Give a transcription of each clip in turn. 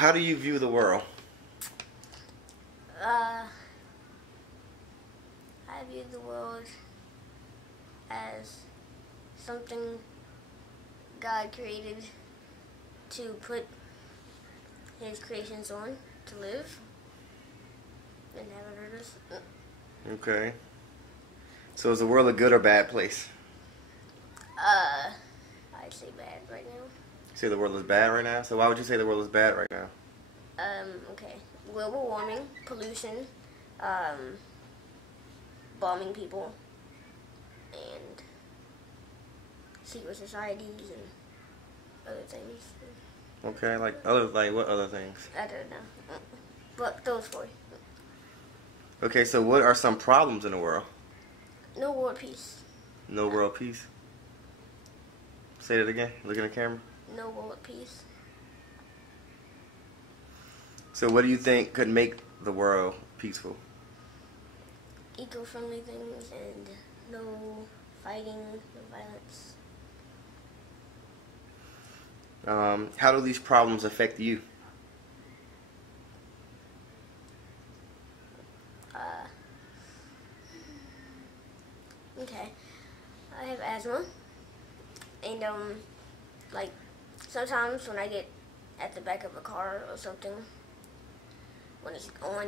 how do you view the world? I view the world as something God created to put His creations on to live and never hurt us. Okay. So is the world a good or bad place? I'd say bad right now. You say the world is bad right now? So why would you say the world is bad right now? Okay. Global warming, pollution, bombing people, and secret societies and other things. Okay, like what other things? I don't know. But those four. Okay, so what are some problems in the world? No world peace. No world peace. Say that again. Look at the camera. No world peace. So what do you think could make the world peaceful? Eco-friendly things and no fighting, no violence. How do these problems affect you? Okay. I have asthma. And, like, sometimes when I get at the back of a car or something, when it's on,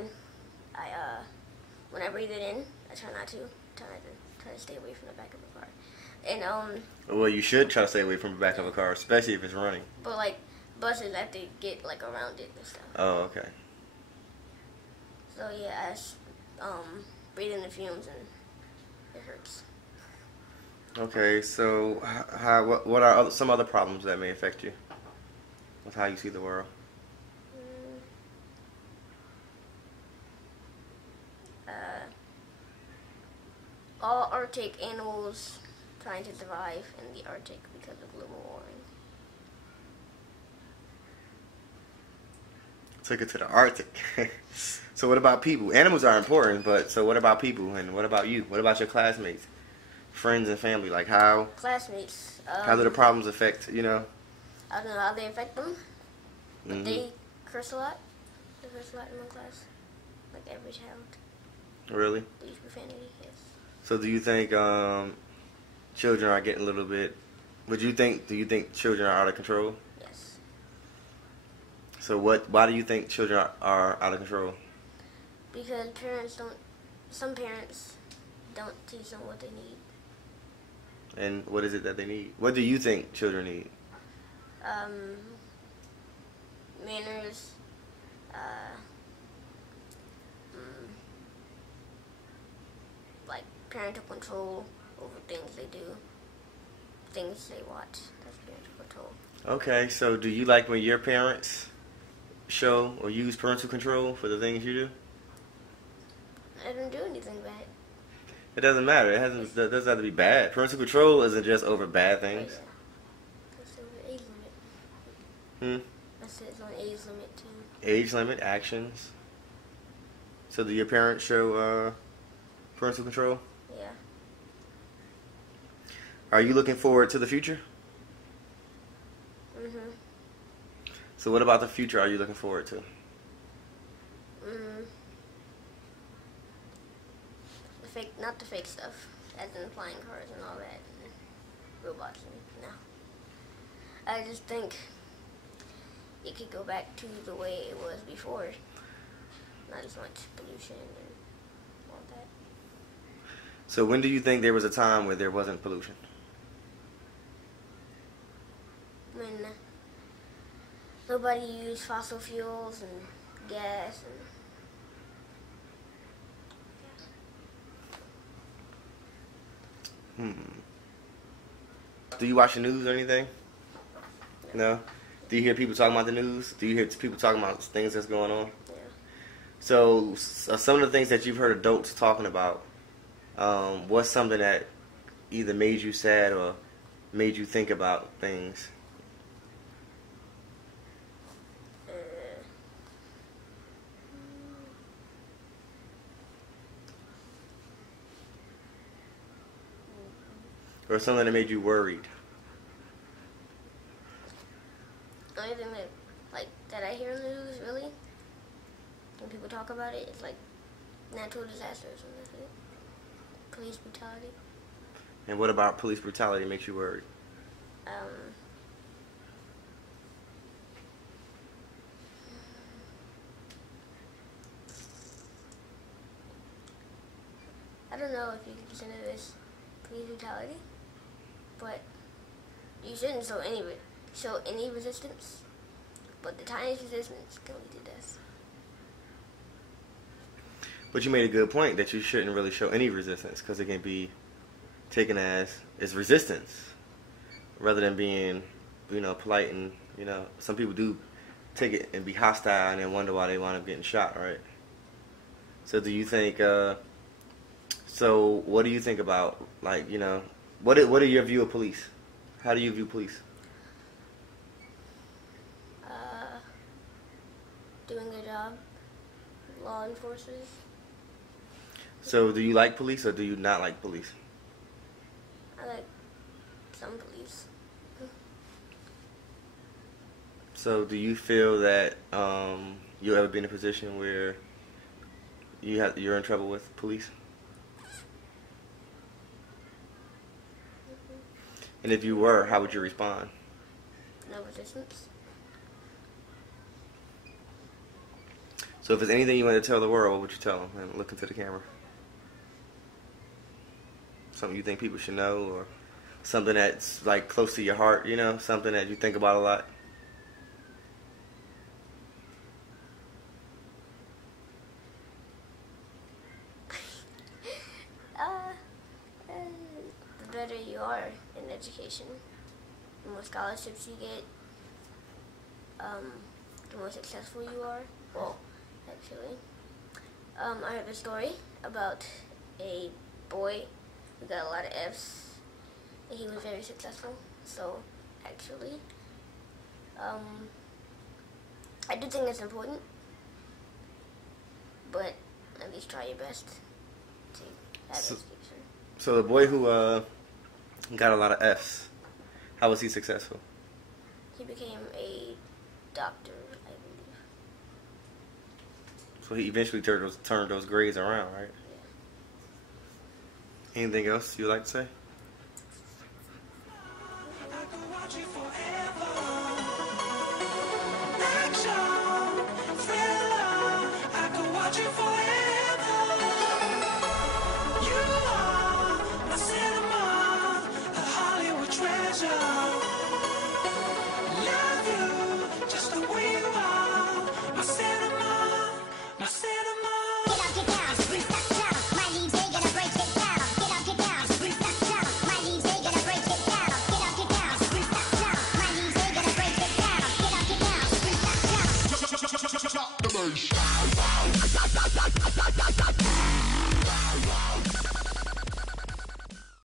when I breathe it in, I try not to. Try to stay away from the back of the car. And, Well, you should try to stay away from the back of a car, especially if it's running. but, like, buses have to get, like, around it and stuff. Oh, okay. So, yeah, I breathe in the fumes and it hurts. Okay, so what are some other problems that may affect you with how you see the world? All Arctic animals trying to survive in the Arctic because of global warming. Took it to the Arctic. So what about people? Animals are important, but so what about people? And what about you? What about your classmates, friends, and family? Like how Classmates. do the problems affect, you know? I don't know how they affect them, but Mhm. they curse a lot. They curse a lot in my class. Like every child. Really? They use profanity, yes. So do you think children are getting a little bit, do you think children are out of control? Yes. So why do you think children are out of control? Because some parents don't teach them what they need. And what is it that they need? What do you think children need? Manners, like parental control over things they do, things they watch. That's parental control. Okay, so do you like when your parents show or use parental control for the things you do? I didn't do anything bad. It doesn't matter. It doesn't have to be bad. Parental control isn't just over bad things. That's over age limit. I said it's on age limit too. Age limit, actions. So do your parents show parental control? Yeah. Are you looking forward to the future? So what about the future are you looking forward to? Not the fake stuff, as in flying cars and all that, and robots and no. I just think it could go back to the way it was before. Not as much pollution and all that. So when do you think there was a time where there wasn't pollution? When nobody used fossil fuels and gas and Do you watch the news or anything? No? Do you hear people talking about the news? Do you hear people talking about things that's going on? yeah. So some of the things that you've heard adults talking about, what's something that either made you sad or made you think about things? Or something that made you worried? Only thing that I hear in the news talk about it. It's like natural disasters and that's it. Police brutality. And what about police brutality makes you worried? I don't know if you can consider this police brutality, but you shouldn't show any resistance. But the tiniest resistance can lead to death. But you made a good point that you shouldn't really show any resistance because it can be taken as resistance rather than being, polite and, some people do take it and be hostile and then wonder why they wind up getting shot, right? So do you think, so what do you think about, like, what are your view of police? How do you view police? Doing their job, law enforcers. So do you like police or do you not like police? I like some police. So do you feel that you'll ever be in a position where you're in trouble with police? And if you were, how would you respond? No resistance. So if there's anything you want to tell the world, what would you tell them? And look into the camera. Something you think people should know, or something that's like close to your heart, something that you think about a lot. The better you are in education, the more scholarships you get, the more successful you are. Well, actually, I have a story about a boy who got a lot of F's, and he was very successful. So, actually, I do think that's important, but at least try your best to have education. So the boy who got a lot of F's, how was he successful? He became a doctor, I believe. So he eventually turned those grades around, right? Yeah. Anything else you'd like to say? The